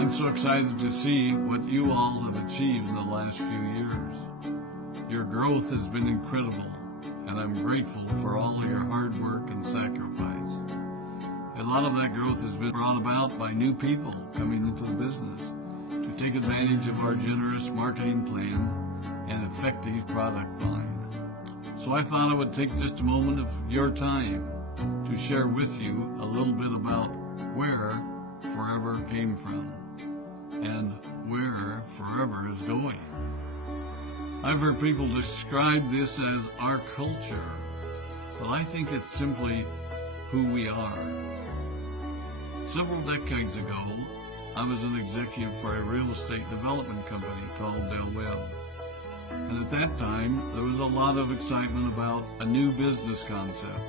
I'm so excited to see what you all have achieved in the last few years. Your growth has been incredible, and I'm grateful for all of your hard work and sacrifice. A lot of that growth has been brought about by new people coming into the business to take advantage of our generous marketing plan and effective product line. So I thought I would take just a moment of your time to share with you a little bit about where Forever came from and where Forever is going. I've heard people describe this as our culture, but I think it's simply who we are. Several decades ago, I was an executive for a real estate development company called Del Webb. And at that time, there was a lot of excitement about a new business concept.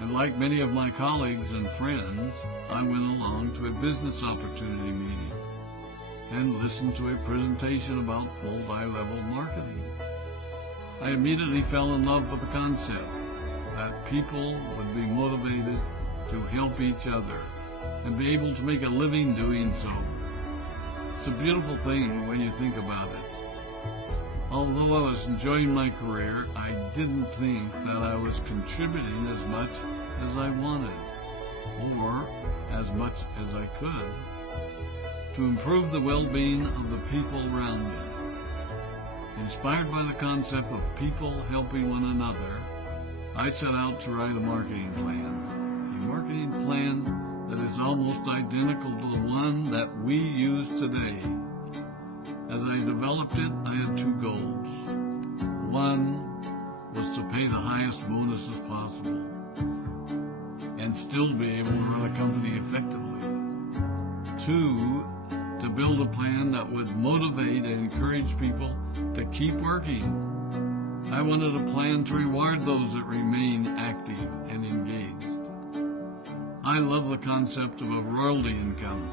And like many of my colleagues and friends, I went along to a business opportunity meeting and listened to a presentation about multi-level marketing. I immediately fell in love with the concept that people would be motivated to help each other and be able to make a living doing so. It's a beautiful thing when you think about it. Although I was enjoying my career, I didn't think that I was contributing as much as I wanted, or as much as I could, to improve the well-being of the people around me. Inspired by the concept of people helping one another, I set out to write a marketing plan that is almost identical to the one that we use today. As I developed it, I had two goals. One was to pay the highest bonuses possible and still be able to run a company effectively. Two, to build a plan that would motivate and encourage people to keep working. I wanted a plan to reward those that remain active and engaged. I love the concept of a royalty income.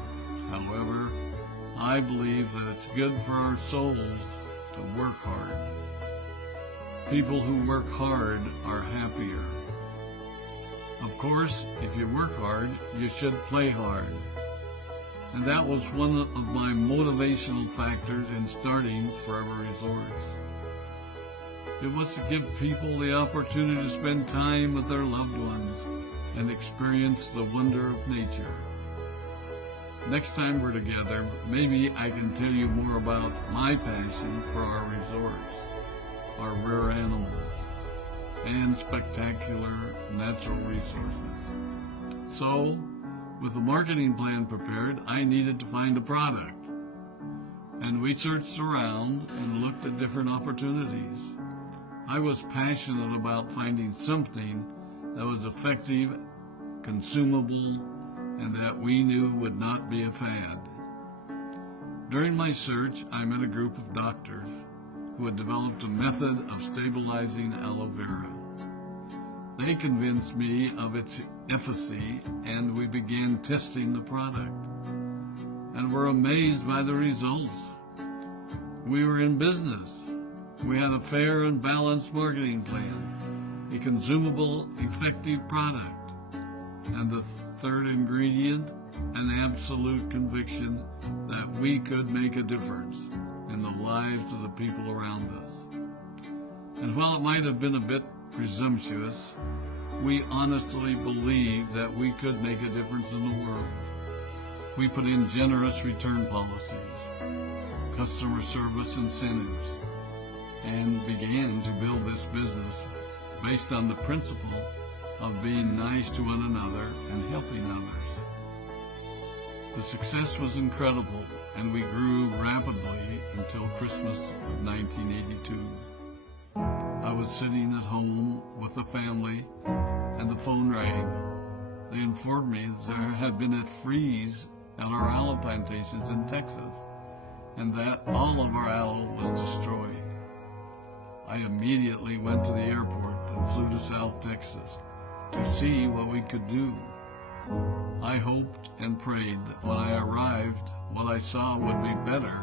However, I believe that it's good for our souls to work hard. People who work hard are happier. Of course, if you work hard, you should play hard. And that was one of my motivational factors in starting Forever Resorts. It was to give people the opportunity to spend time with their loved ones and experience the wonder of nature. Next time we're together, maybe I can tell you more about my passion for our resorts, our rare animals, and spectacular natural resources. So, with the marketing plan prepared, I needed to find a product. And we searched around and looked at different opportunities. I was passionate about finding something that was effective, consumable, and that we knew would not be a fad. During my search, I met a group of doctors who had developed a method of stabilizing aloe vera. They convinced me of its efficacy, and we began testing the product, and were amazed by the results. We were in business. We had a fair and balanced marketing plan, a consumable, effective product, and the third ingredient, an absolute conviction that we could make a difference in the lives of the people around us. And while it might have been a bit presumptuous, we honestly believed that we could make a difference in the world. We put in generous return policies, customer service incentives, and began to build this business based on the principle of being nice to one another and helping others. The success was incredible, and we grew rapidly until Christmas of 1982. I was sitting at home with the family, and the phone rang. They informed me that there had been a freeze at our aloe plantations in Texas, and that all of our aloe was destroyed. I immediately went to the airport and flew to South Texas to see what we could do. I hoped and prayed that when I arrived, what I saw would be better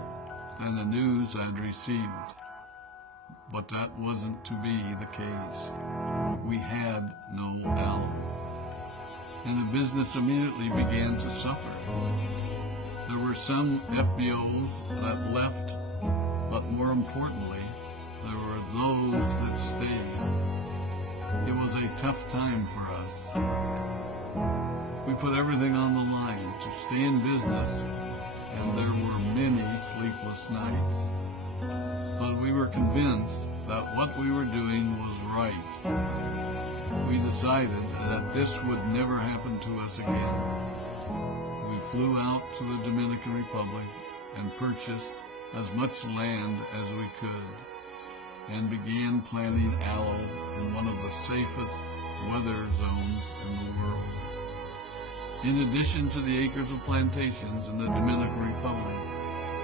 than the news I'd received. But that wasn't to be the case. We had no aloe, and the business immediately began to suffer. There were some FBOs that left, but more importantly, there were those that stayed. It was a tough time for us. We put everything on the line to stay in business, and there were many sleepless nights. But we were convinced that what we were doing was right. We decided that this would never happen to us again. We flew out to the Dominican Republic and purchased as much land as we could, and began planting aloe in one of the safest weather zones in the world. In addition to the acres of plantations in the Dominican Republic,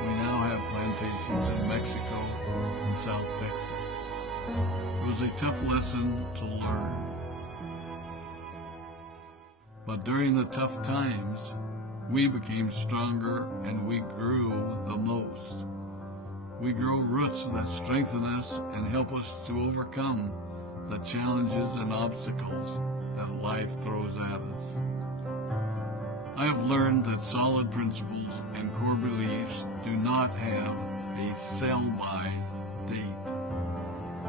we now have plantations in Mexico and South Texas. It was a tough lesson to learn. But during the tough times, we became stronger and we grew the most. We grow roots that strengthen us and help us to overcome the challenges and obstacles that life throws at us. I have learned that solid principles and core beliefs do not have a sell-by date.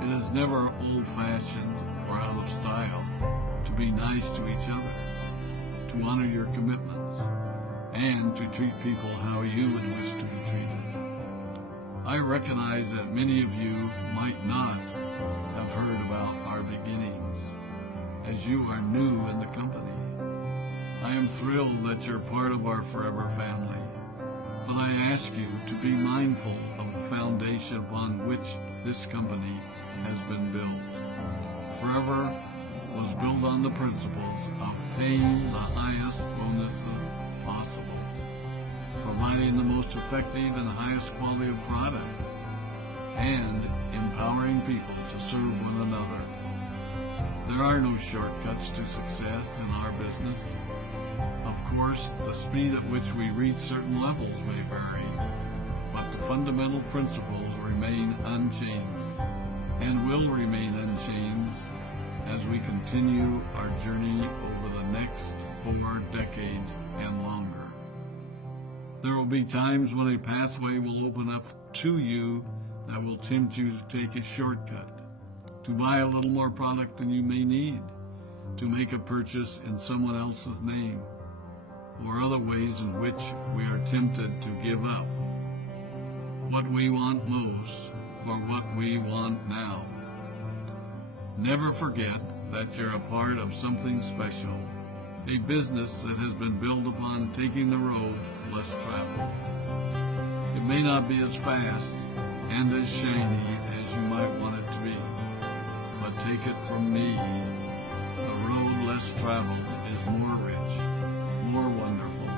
It is never old-fashioned or out of style to be nice to each other, to honor your commitments, and to treat people how you would wish to be treated. I recognize that many of you might not have heard about our beginnings, as you are new in the company. I am thrilled that you're part of our forever family, but I ask you to be mindful of the foundation upon which this company has been built. Forever was built on the principles of paying the highest bonuses possible, providing the most effective and highest quality of product, and empowering people to serve one another. There are no shortcuts to success in our business. Of course, the speed at which we reach certain levels may vary, but the fundamental principles remain unchanged and will remain unchanged as we continue our journey over the next 4 decades and longer. There will be times when a pathway will open up to you that will tempt you to take a shortcut, to buy a little more product than you may need, to make a purchase in someone else's name, or other ways in which we are tempted to give up what we want most for what we want now. Never forget that you're a part of something special, a business that has been built upon taking the road less traveled. It may not be as fast and as shiny as you might want it to be, but take it from me, the road less traveled is more rich, more wonderful,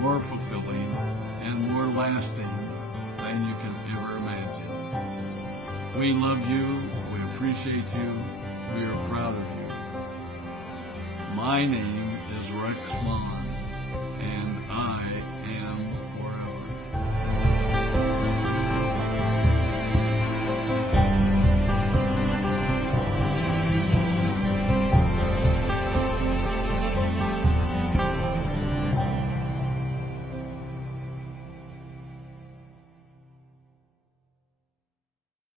more fulfilling, and more lasting than you can ever imagine. We love you, we appreciate you, we are proud of you. My name is Rex Vaughn, and I